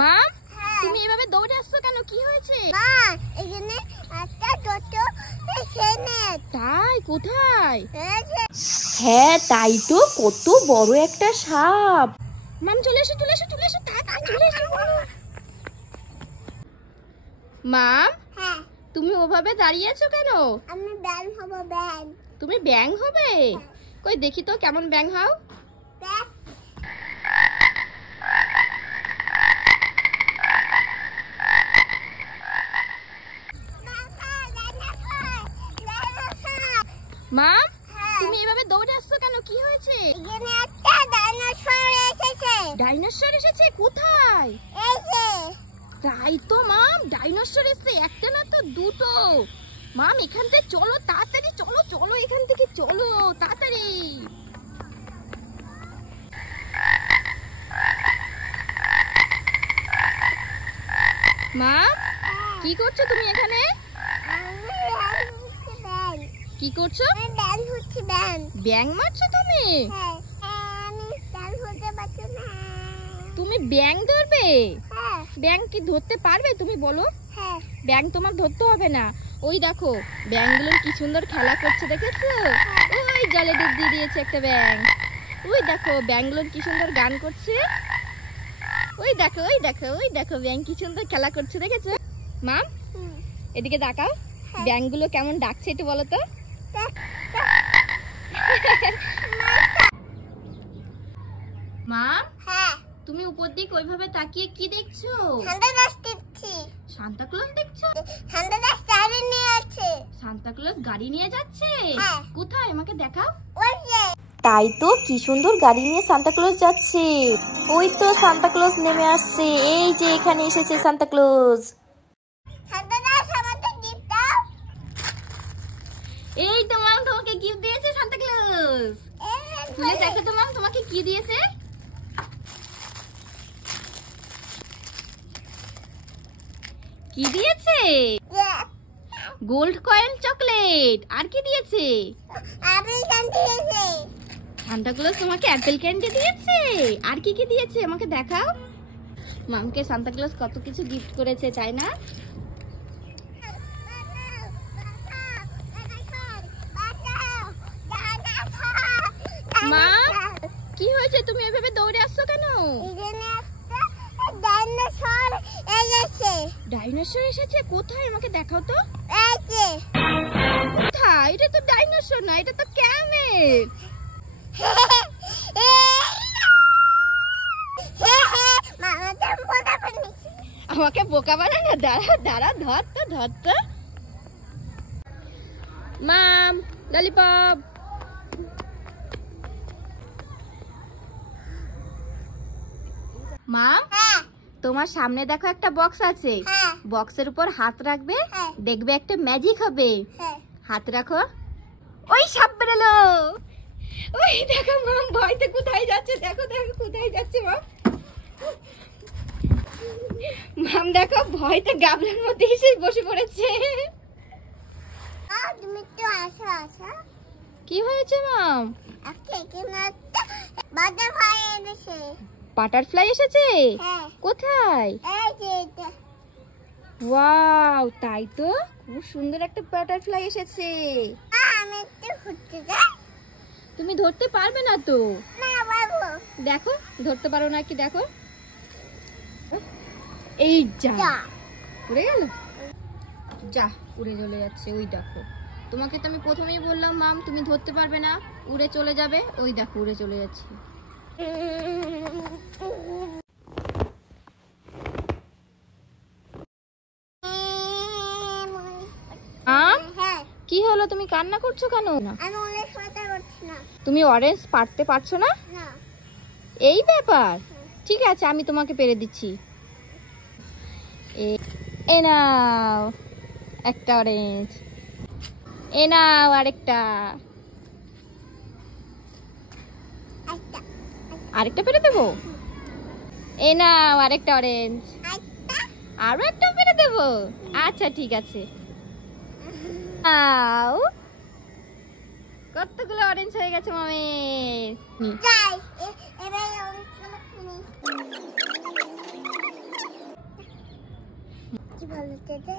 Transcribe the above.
মা তুমি এভাবে দৌড়ে আসছো কেন, কি হয়েছে? মা এখানে একটা টোটো এখানে। তাই? কোথায়? হ্যাঁ তাই তো, কত বড় একটা সাপ। মাম চলে এসো চলে এসো চলে এসো, তাড়াতাড়ি চলে এসো। মাম হ্যাঁ তুমি ওভাবে দাঁড়িয়ে আছো কেন? আমি ব্যাং হব। ব্যাং। তুমি ব্যাং হবে? কই দেখি তো কেমন ব্যাং হও। ব্যাং। মাম তুমি এভাবে দৌড়ে আসছো কেন, কি হয়েছে? এখানে একটা ডাইনোসর এসেছে। ডাইনোসর এসেছে? কোথায়? এই যে। তাই তো মাম, ডাইনোসর এসেছে, একটা না তো দুটো। মাম এখান থেকে চলো তাড়াতাড়ি, চলো চলো এখান থেকে চলো তাড়াতাড়ি। মাম কি করছো তুমি এখানে? কি করছো? ব্যাং হচ্ছে ব্যাং। ব্যাং মারছো তুমি? হ্যাঁ আমি ব্যাং হতে পারছি না। তুমি ব্যাং ধরবে? হ্যাঁ ব্যাং কি ধরতে পারবে তুমি বলো? হ্যাঁ ব্যাং তোমার ধরতে হবে না। ওই দেখো ব্যাংগুলো কি সুন্দর খেলা করছে, দেখেছো? ওই জলে ডুব দিয়ে দিয়েছে একটা ব্যাং। ওই দেখো ব্যাংগুলো কি সুন্দর গান করছে। ওই দেখো ওই দেখো ওই দেখো ব্যাং কি সুন্দর খেলা করছে, দেখেছো? মাম এদিকে তাকাও, ব্যাংগুলো কেমন ডাকছে একটু বলো তো। মাম হ্যাঁ তুমি উপর দিক ওইভাবে তাকিয়ে কি দেখছো? ঠান্ডা গাছ দেখছি। সান্তা ক্লজ দেখছো? ঠান্ডা গাছ গাড়ি নিয়ে আছে। সান্তা ক্লজ গাড়ি নিয়ে যাচ্ছে? হ্যাঁ। কোথায় আমাকে দেখাও। ওই যে। তাই তো, কি সুন্দর গাড়ি নিয়ে সান্তা ক্লজ যাচ্ছে। ওই তো সান্তা ক্লজ নেমে আসছে, এই যে এখানে এসেছে সান্তা ক্লজ। ঠান্ডা গাছ আমাকে গিফট দাও। এই তো মাম তোমাকে গিফট দিয়েছে সান্তা ক্লজ। খুলে দেখো তো মাম তোমাকে কি দিয়েছে। কি দিয়েছে? Gold coin, chocolate. আর কি দিয়েছে? আপেল ক্যান্ডি দিয়েছে। সান্তা ক্লজ তোমাকে অ্যাপেল ক্যান্ডি দিয়েছে। আর কি কি দিয়েছে আমাকে দেখাও। মামকে সান্তা ক্লজ কত কিছু গিফট করেছে, তাই না? মা কি হয়েছে, তুমি এভাবে দৌড়ে আসছো কেন? এখানে একটা ডাইনোসর এসেছে। ডাইনোসর এসেছে? কোথায় আমাকে দেখাও তো। এই যে। কোথায়? এটা তো ডাইনোসর না, এটা তো ক্যামেল। আমাকে বোকা বানানো? দাঁড়া দাঁড়া, ধর তো ধর তো। মাম ললিপপ। মাম তোমার সামনে দেখো একটা বক্স আছে। বক্সের উপর হাত রাখবে, দেখবে একটা ম্যাজিক হবে। হাত রাখো, ওই সাপ বেরোলো। ওই দেখো মাম, ভয়তে কোথায় যাচ্ছে, দেখো দেখো কোথায় যাচ্ছে মাম। মাম দেখো ভয়তে গাবলার মধ্যে এসে বসে পড়েছে। তুমি তো আসো আসো। কি হয়েছে মাম? বাটারফ্লাই এসেছে। বাটারফ্লাই এসেছে? হ্যাঁ। কোথায়? এই যে এটা। ওয়াও, তাই তো, খুব সুন্দর একটা বাটারফ্লাই এসেছে। আমি একটু ঘুরতে যাই। তুমি ধরতে পারবে না তো। না বাবু। দেখো ধরতে পারো না কি, দেখো এই যা উড়ে গেল। যা উড়ে চলে যাচ্ছে, ওই দেখো। তোমাকে তো আমি প্রথমেই বললাম মাম তুমি ধরতে পারবে না, উড়ে চলে যাবে। ওই দেখো উড়ে চলে যাচ্ছে। হ্যাঁ। কি হলো, তুমি কান্না করছো কেন? আমি অনেক কথা করছি না। তুমি অরেঞ্জ পারতে পারছো না? না। এই ব্যাপার, ঠিক আছে আমি তোমাকে পেরে দিচ্ছি। এ নাও একটা অরেঞ্জ, এ নাও আরেকটা। আরেকটা পেরে দেবো? এ নাও আরেকটা অরেঞ্জ, আরো একটা পেরে দেবো। আচ্ছা ঠিক আছে। কতগুলো অরেঞ্জ হয়ে গেছে মামের। ভালো থেকে